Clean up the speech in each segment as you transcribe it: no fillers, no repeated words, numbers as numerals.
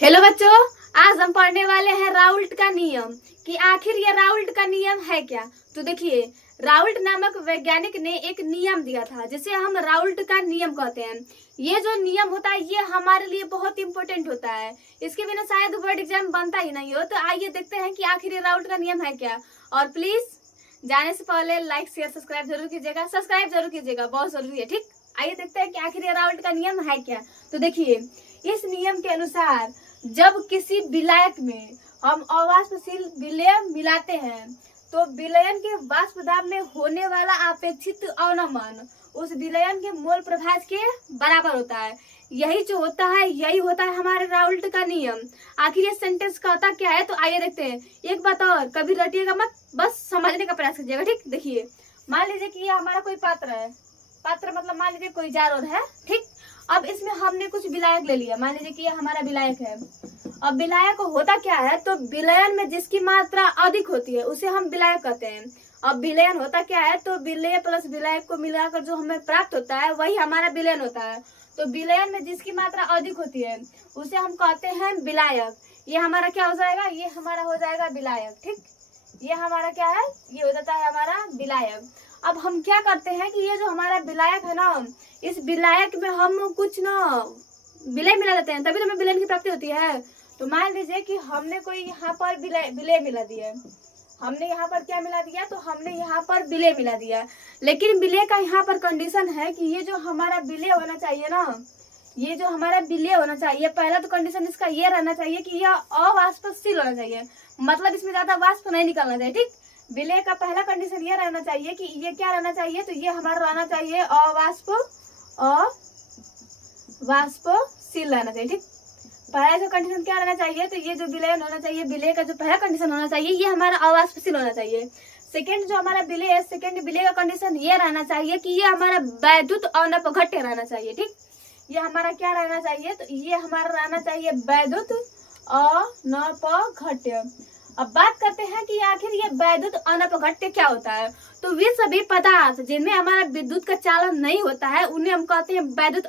Hello बच्चों, आज हम पढ़ने वाले हैं राउल्ट का नियम कि आखिर ये राउल्ट का नियम है क्या। तो देखिए, राउल्ट नामक वैज्ञानिक ने एक नियम दिया था जिसे हम राउल्ट का नियम कहते हैं। ये जो नियम होता है ये हमारे लिए बहुत इंपॉर्टेंट होता है, इसके बिना शायद बोर्ड एग्जाम बनता ही नहीं हो। तो आइए देखते हैं कि आखिर ये राउल्ट का नियम है क्या। और प्लीज जाने से पहले लाइक शेयर सब्सक्राइब जरूर कीजिएगा, सब्सक्राइब जरूर कीजिएगा, बहुत जरूरी है। ठीक, आइए देखते हैं कि आखिर ये राउल्ट का नियम है क्या। तो देखिए, इस नियम के अनुसार जब किसी विलायक में हम अवाष्पशील विलय मिलाते हैं तो विलयन के वाष्प दाब में होने वाला अपेक्षित अवनमन उस विलयन के मोल प्रभाज के बराबर होता है। यही जो होता है यही होता है हमारे राउल्ट का नियम। आखिर ये सेंटेंस कहता क्या है, तो आइए देखते हैं। एक बात और, कभी रटिएगा मत, बस समझने का प्रयास कीजिएगा। ठीक, देखिए, मान लीजिए कि ये हमारा कोई पात्र है, पात्र मतलब मान लीजिए कोई जार है। ठीक, अब इसमें हमने कुछ विलायक ले लिया, मान लीजिए कि ये हमारा विलायक है। अब विलायक होता क्या है, तो विलयन में जिसकी मात्रा अधिक होती है उसे हम विलायक कहते हैं। अब विलयन होता क्या है, तो विलय प्लस विलायक को मिलाकर जो हमें प्राप्त होता है वही हमारा विलयन होता है। तो विलयन में जिसकी मात्रा अधिक होती है उसे हम कहते हैं विलायक। ये हमारा क्या हो जाएगा, ये हमारा हो जाएगा विलायक। ठीक, ये हमारा क्या है, ये हो जाता है हमारा विलायक। अब हम क्या करते हैं कि ये जो हमारा विलायक है ना, इस विलायक में हम कुछ ना विलय मिला देते हैं, तभी तो हमें विलयन की प्राप्ति होती है। तो मान लीजिए कि हमने कोई यहाँ पर विलय मिला दिया, हमने यहाँ पर क्या मिला दिया, तो हमने यहाँ पर विलय मिला दिया। लेकिन विलय का यहाँ पर कंडीशन है कि ये जो हमारा विलय होना चाहिए ना, ये जो हमारा विलय होना चाहिए, पहला तो कंडीशन इसका ये रहना चाहिए कि यह अवाष्पशील होना चाहिए, मतलब इसमें ज्यादा वाष्प नहीं निकलना चाहिए। ठीक, विलय का पहला कंडीशन ये रहना चाहिए कि ये क्या रहना चाहिए, तो ये हमारा रहना चाहिए अवाष्पशील रहना चाहिए। ठीक, पहला जो कंडीशन क्या रहना चाहिए, तो ये जो विलयन होना चाहिए, विलय का जो पहला कंडीशन होना चाहिए ये हमारा अवाष्पशील होना चाहिए। सेकंड जो हमारा विलय है, सेकंड विलय का कंडीशन ये रहना चाहिए कि ये हमारा वैद्युत अनपघट्य रहना चाहिए। ठीक, ये हमारा क्या रहना चाहिए, तो ये हमारा रहना चाहिए वैद्युत अनपघट्य। अब बात करते हैं कि आखिर ये वैद्युत अनपघट्य क्या होता है। तो वे सभी पदार्थ जिनमें हमारा विद्युत का चालन नहीं होता है उन्हें हम कहते हैं वैद्युत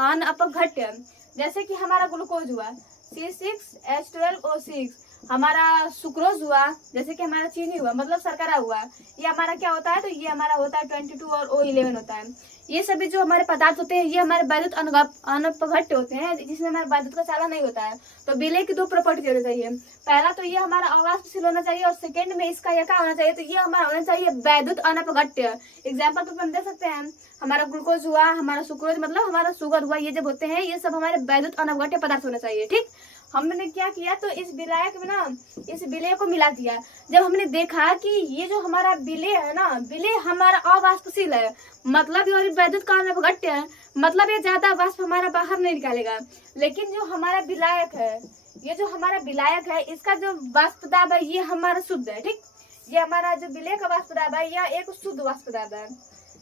अनपघट्य। जैसे कि हमारा ग्लूकोज हुआ C6H12O6, हमारा सुक्रोज हुआ, जैसे कि हमारा चीनी हुआ मतलब शर्करा हुआ, ये हमारा क्या होता है, तो ये हमारा होता है 22 और O11 होता है। ये सभी जो हमारे पदार्थ होते हैं ये हमारे वैद्युत अनपघट्य होते हैं, जिसमें हमारे वैद्युत का चालन नहीं होता है। तो विलय की दो प्रॉपर्टी होनी चाहिए, पहला तो ये हमारा अवाष्पशील होना चाहिए और सेकंड में इसका यह क्या होना चाहिए, तो ये हमारा होना चाहिए वैद्युत अनपघट्य। एग्जाम्पल तो हम दे सकते हैं, हमारा ग्लूकोज हुआ, हमारा सुक्रोज मतलब हमारा शुगर हुआ, ये जब होते हैं ये सब हमारे वैद्युत अनपघट्य पदार्थ होना चाहिए। ठीक, हमने क्या किया, तो इस विलायक में ना इस विलय को मिला दिया। जब हमने देखा कि ये जो हमारा विलय है ना, विलय हमारा अवाष्पशील है, मतलब ये वैद्युत का अनपघट्य है, मतलब ये ज्यादा वाष्प हमारा बाहर नहीं निकालेगा। लेकिन जो हमारा विलायक है, ये जो हमारा विलायक है इसका जो वाष्प दाब है ये हमारा शुद्ध है। ठीक, ये हमारा जो विलय का वाष्प दाब है यह एक शुद्ध वाष्प दाब है।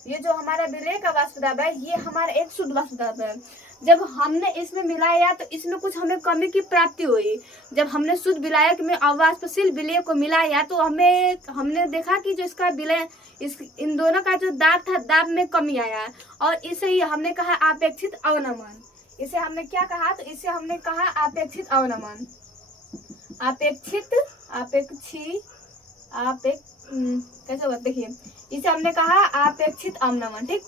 ये जो हमारा विलय का वाष्प दाब है ये हमारा एक शुद्ध वाष्प दाब है। जब हमने इसमें मिलाया तो इसमें कुछ हमें कमी की प्राप्ति हुई। जब हमने शुद्ध विलायक में अवाष्पशील विलय को मिलाया तो हमने देखा कि जो इसका विलय इन दोनों का जो दाब था, दाब में कमी आया और इसे ही हमने कहा अपेक्षित अवनमन। इसे हमने क्या कहा, तो इसे हमने कहा अपेक्षित अवनमन, कैसे होगा देखिए, इसे हमने कहा अपेक्षित अवनमन। ठीक,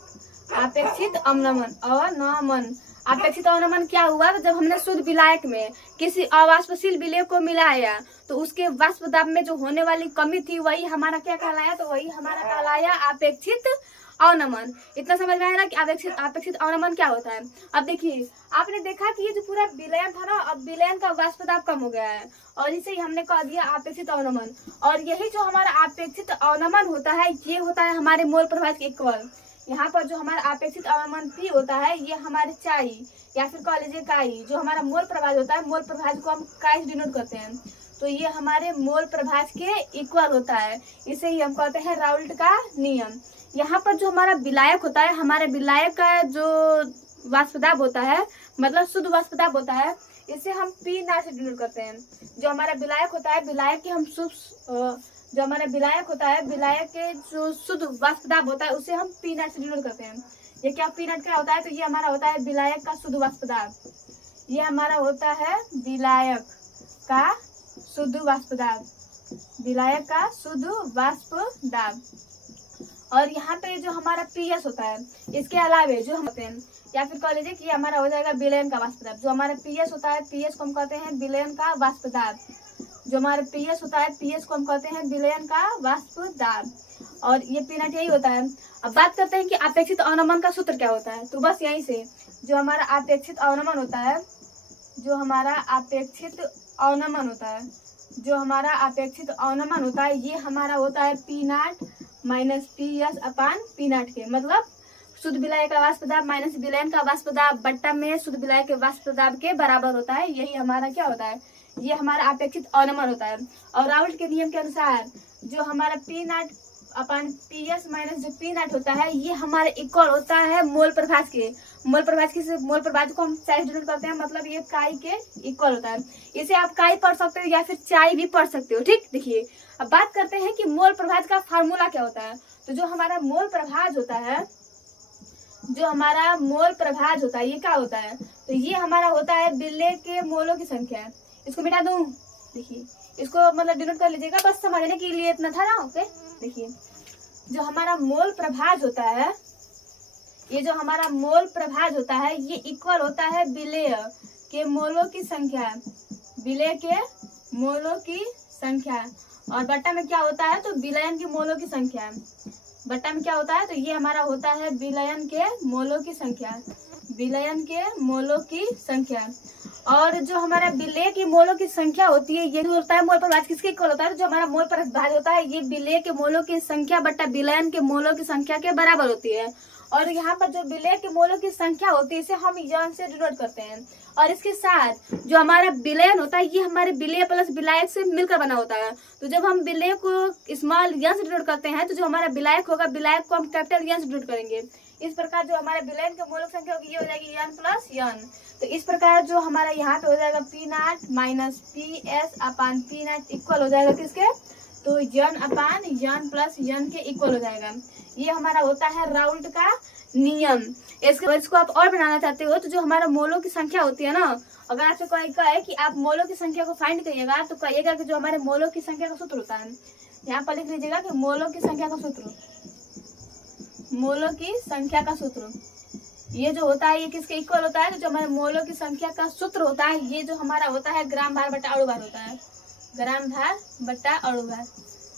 अपेक्षित अवनमन अपेक्षित अवनमन क्या हुआ, तो जब हमने शुद्ध विलायक में किसी अवाष्पशील विलय को मिलाया तो उसके वाष्प दाब में जो होने वाली कमी थी वही हमारा क्या कहलाया, तो वही हमारा कहलाया अपेक्षित अवनमन। इतना समझ में आया ना कि अपेक्षित अवनमन क्या होता है। अब देखिए, आपने देखा कि ये जो पूरा विलयन था ना, अब विलयन का वाष्प दाब कम हो गया है और इसे ही हमने कह दिया अपेक्षित अवनमन। और यही जो हमारा अपेक्षित अवनमन होता है ये होता है हमारे मोल प्रभाज के इक्वल। यहाँ पर जो हमारा अपेक्षित अवनमन P होता है ये हमारे चाई या फिर कह लीजिए काई, जो हमारा मोल प्रभाज होता है, मोल प्रभाज को हम काई से डिनोट करते हैं, तो ये हमारे मोल प्रभाज के इक्वल होता है। इसे ही हम कहते हैं राउल्ट का नियम। यहाँ पर जो हमारा विलायक होता है, हमारे विलायक का जो वाष्प दाब होता है मतलब शुद्ध वाष्प दाब होता है, इसे हम P नाम से डिनोट करते हैं। जो हमारा विलायक होता है, विलायक के हम जो हमारा विलायक होता है, विलायक के जो शुद्ध वाष्प दाब होता है उसे हम P नाम से डिनोट करते हैं। ये क्या P नाम क्या होता है, तो ये हमारा होता है विलायक का शुद्ध वाष्प दाब। ये हमारा होता है विलायक का शुद्ध वाष्प दाब, विलायक का शुद्ध वाष्प दाब। और यहाँ पे जो हमारा पीएस होता है, इसके अलावे जो हम होते हैं, या फिर कह लीजिए कि हमारा हो जाएगा विलयन का वाष्प दाब। जो हमारा पीएस होता है, पीएस को हम कहते हैं विलयन का वाष्प दाब। जो हमारा पीएस होता है, पीएस को हम कहते हैं विलयन का वाष्प दाब। और ये पीनट यही होता है। अब बात करते हैं कि अपेक्षित अवनमन का सूत्र क्या होता है। तो बस यहीं से जो हमारा अपेक्षित अवनमन होता है, जो हमारा अपेक्षित अवनमन होता है, जो हमारा अपेक्षित अवनमन होता है, ये हमारा होता है P not minus P S upon P not के, मतलब शुद्ध विलायक का वाष्प दाब माइनस विलयन का वाष्प दाब बट्टा में शुद्ध विलायक के वाष्प दाब के बराबर होता है। यही हमारा क्या होता है, ये हमारा अपेक्षित अवनमन होता है। और राउल्ट के नियम के अनुसार जो हमारा P not upon P S minus जो पी नॉट होता है, ये हमारे इक्वल होता है मोल प्रभाज के। मोल प्रभाज को हम चाय डिनोट करते हैं, मतलब ये काई के इक्वल होता है। इसे आप काई पढ़ सकते हो या फिर चाय भी पढ़ सकते हो। ठीक, देखिए अब बात करते हैं कि मोल प्रभाज का फार्मूला क्या होता है। तो जो हमारा मोल प्रभाज होता है, जो हमारा मोल प्रभाज होता है, ये क्या होता है, तो ये हमारा होता है विलेय के मोलों की संख्या। इसको मिटा दूं, देखिए इसको मतलब डिनोट कर लीजिएगा, बस समझने के लिए इतना था ना। ओके, देखिए जो हमारा मोल प्रभाज होता है, ये जो हमारा मोल प्रभाज होता है, ये इक्वल होता है विलेय के मोलों की संख्या, विलेय के मोलों की संख्या। और बट्टा में क्या होता है, तो विलयन के मोलों की संख्या। बट्टा में क्या होता है, तो ये हमारा होता है विलयन के मोलों की संख्या, विलयन के मोलों की संख्या। और जो हमारा विलेय की मोलों की संख्या होती है, ये होता है मोल प्रभाज किसके इक्वल होता है, जो हमारा मोल प्रभाज होता है, ये विलेय के मोलों की संख्या बट्टा विलयन के मोलों की संख्या के बराबर होती है। और यहाँ पर जो विलेय के मोलों की संख्या होती है, इसे हम यन से डिनोट करते हैं। और इसके साथ जो हमारा विलयन होता है, ये हमारे विलेय प्लस विलायक से मिलकर बना होता है। तो जब हम विलेय को स्मॉल यन से डिनोट करते हैं, तो जो हमारा विलायक होगा, विलायक को हम कैपिटल यन से डिनोट करेंगे। इस प्रकार जो हमारे विलयन के मोलों की संख्या होगी, ये हो जाएगी यन प्लस यन। तो इस प्रकार जो हमारा यहाँ पे हो जाएगा P not minus P S upon P not equal हो जाएगा किसके, तो यन अपान यन प्लस यन के इक्वल हो जाएगा। ये हमारा होता है राउल्ट का नियम। इसको आप और बनाना चाहते हो, तो जो हमारा मोलों की संख्या होती है ना, अगर आपसे कोई कहे कि आप मोलों की संख्या को फाइंड करिएगा, तो कहिएगा कि जो हमारे मोलों की संख्या का सूत्र होता है, यहाँ पर लिख लीजिएगा कि मोलों की संख्या का सूत्र, मोलों की संख्या का सूत्र ये जो होता है, ये किसके इक्वल होता है, तो जो हमारे मोलों की संख्या का सूत्र होता है, ये जो हमारा होता है ग्राम भार बटा अणु भार होता है, ग्राम भार बटा अणु भार,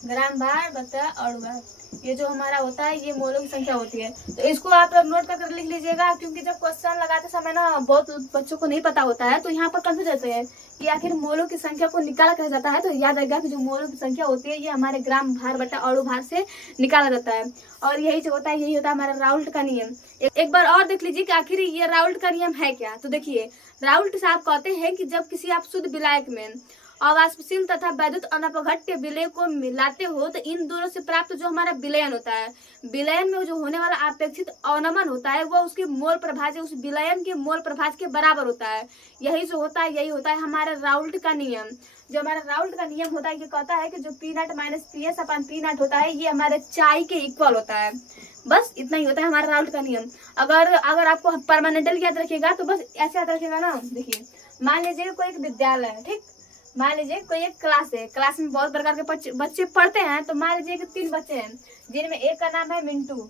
ग्राम भार बटा अणु भार। ये जो हमारा होता है, ये मोलों की संख्या होती है। तो इसको आप नोट कर लिख लीजिएगा, क्योंकि जब क्वेश्चन लगाते समय ना बहुत बच्चों को नहीं पता होता है, तो यहाँ पर कंफ्यूज रहते हैं कि आखिर मोलों की संख्या को निकाला कैसे जाता है। तो याद रहेगा कि जो मोलों की संख्या होती है, ये हमारे ग्राम भार बटा अणु भार से निकाला जाता है। और यही जो होता है, यही होता है हमारा राउल्ट का नियम। एक बार और देख लीजिए कि आखिर ये राउल्ट का नियम है क्या। तो देखिए, राउल्ट साहब कहते हैं कि जब किसी आप शुद्ध विलायक में अवाष्पशील तथा वैद्युत अनपघट्य विलय को मिलाते हो, तो इन दोनों से प्राप्त जो हमारा विलयन होता है, विलयन में जो होने वाला अपेक्षित अवनमन होता है, वो उसके मोल प्रभाज, उस विलयन के मोल प्रभाज के बराबर होता है। यही जो होता है, यही होता है हमारा राउल्ट का नियम। जो हमारा राउल्ट का नियम होता है, ये कहता है कि जो P not minus P S upon P not होता है, ये हमारे चाय के इक्वल होता है। बस इतना ही होता है हमारा राउल्ट का नियम। अगर आपको परमानेंटली याद रखिएगा, तो बस ऐसे याद रखिएगा ना। देखिए, मान लीजिए कोई एक विद्यालय है, ठीक, मान लीजिए कोई एक क्लास है, क्लास में बहुत प्रकार के बच्चे पढ़ते हैं। तो मान लीजिए कि 3 बच्चे हैं, जिनमें एक का नाम है मिंटू,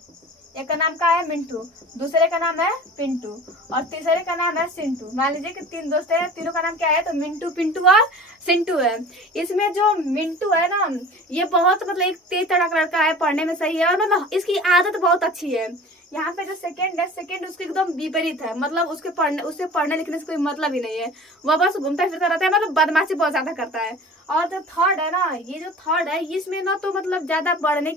एक का नाम का है मिंटू, दूसरे का नाम है पिंटू और तीसरे का नाम है सिंटू। मान लीजिए कि 3 दोस्त हैं, तीनों का नाम क्या है, तो मिंटू, पिंटू और सिंटू है। इसमें जो मिंटू है ना, ये बहुत मतलब एक तेज तड़क लड़का है, पढ़ने में सही है और मतलब इसकी आदत बहुत अच्छी है। यहाँ पे जो सेकंड है, सेकंड उसके एकदम विपरीत है, मतलब उससे पढ़ने लिखने से कोई मतलब ही नहीं है, वह बस घूमता फिरता रहता है, मतलब बदमाशी बहुत ज्यादा करता है। और जो थर्ड है ना, ये जो थर्ड है, इसमें ना तो मतलब ज्यादा पढ़ने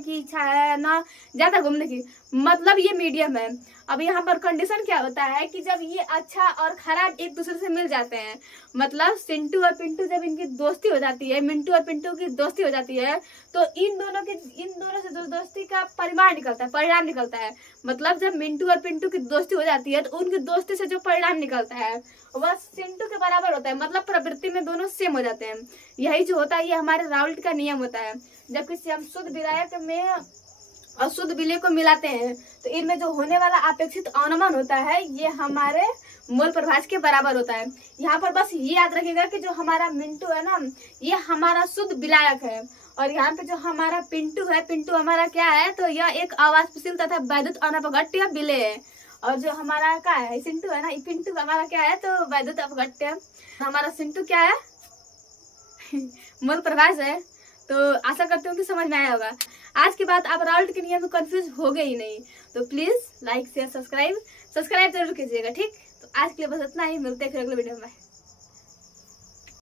की इच्छा है, ना ज्यादा घूमने की, मतलब ये मीडियम है। अब यहाँ पर कंडीशन क्या होता है कि जब ये अच्छा और खराब एक दूसरे से मिल जाते हैं, मतलब सिंटू और पिंटू जब इनकी दोस्ती हो जाती है, मिंटू और पिंटू की दोस्ती हो जाती है, तो इन दोनों से दोस्ती का परिणाम निकलता है। मतलब जब मिंटू और पिंटू की दोस्ती हो जाती है, तो उनकी दोस्ती से जो परिणाम निकलता है, वह सिंटू के बराबर होता है, मतलब प्रवृत्ति में दोनों सेम हो जाते हैं। यही जो होता है, ये हमारे राउल्ट का नियम होता है। जब किसी हम शुद्ध विलायक में और शुद्ध विलेय को मिलाते हैं तो इनमें जो होने वाला अपेक्षित अवनमन होता है ये हमारे मोल प्रभाज के बराबर होता है। यहाँ पर बस ये याद रखिएगा कि जो हमारा मिंटू है ना ये हमारा शुद्ध विलायक है, और यहाँ पे जो हमारा पिंटू है, पिंटू हमारा क्या है, तो यह एक अवाष्पशील तथा वैद्युत अनपघट्य विलेय है। और जो हमारा क्या है सिंटू है ना, पिंटू हमारा क्या है तो वैद्युत अपघट्य, हमारा सिंटू क्या है मोल प्रभाज है। तो आशा करती हूँ कि समझ में आया होगा। आज की बात आप राउल्ट के नियम में कंफ्यूज हो गए ही नहीं, तो प्लीज लाइक शेयर सब्सक्राइब जरूर कीजिएगा, ठीक। तो आज के लिए बस इतना ही, मिलते हैं फिर अगले वीडियो में।